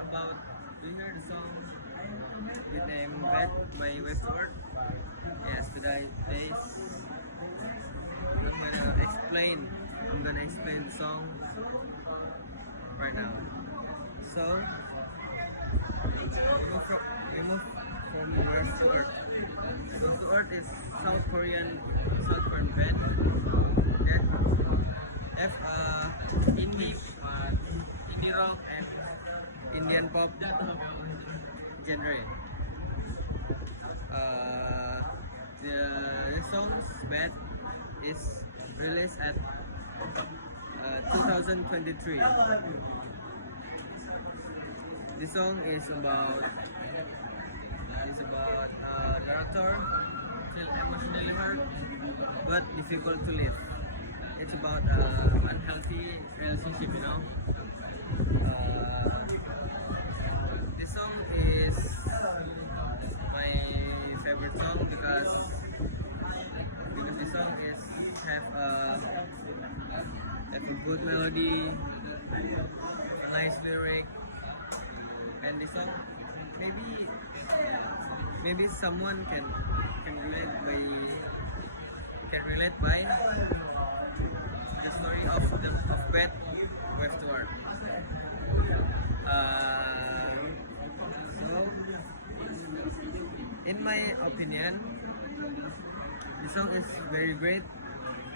do you hear the song with name Bed by Westward? Yes, today I'm gonna explain the song right now. So we move from West to Earth. West to Earth is South Korean band. Okay. Have indie rock and Indian pop genre. The song's bed is released at 2023. This song is about director feel emotionally hurt but difficult to live. It's about unhealthy relationship, you know. This song is my favorite song because this song is have a good melody, a nice lyric, and this song maybe someone can relate by the story of Beth Westward. So, in my opinion, the song is very great.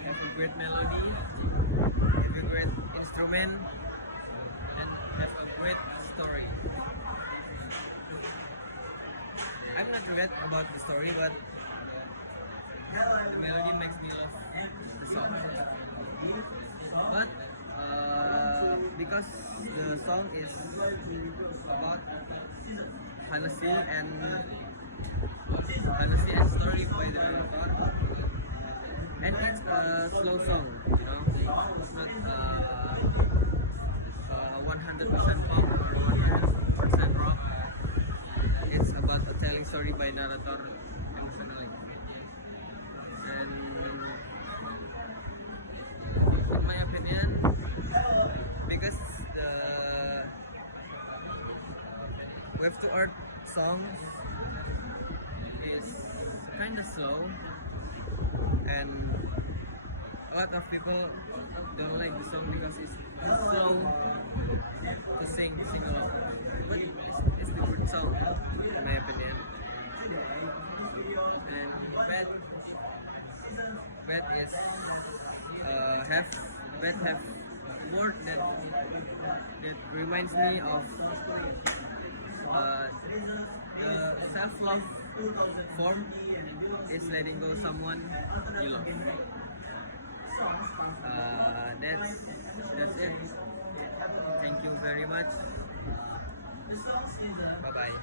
Have a great melody, have a great instrument, and have a great story. I'm not great about the story, but the melody makes me love the song. But because the song is about honesty and story by the director, and it's a slow song, you know. It's not 100% pop or 100% rock. It's about a telling story by narrator emotionally. And in my opinion, because the Wave to Earth songs is kind of slow, and a lot of people don't like the song because it's slow to sing along. But it's a good song, in my opinion. And Beth is have word that reminds me of the self-love form is letting go someone you love. That's it. Thank you very much. Bye bye.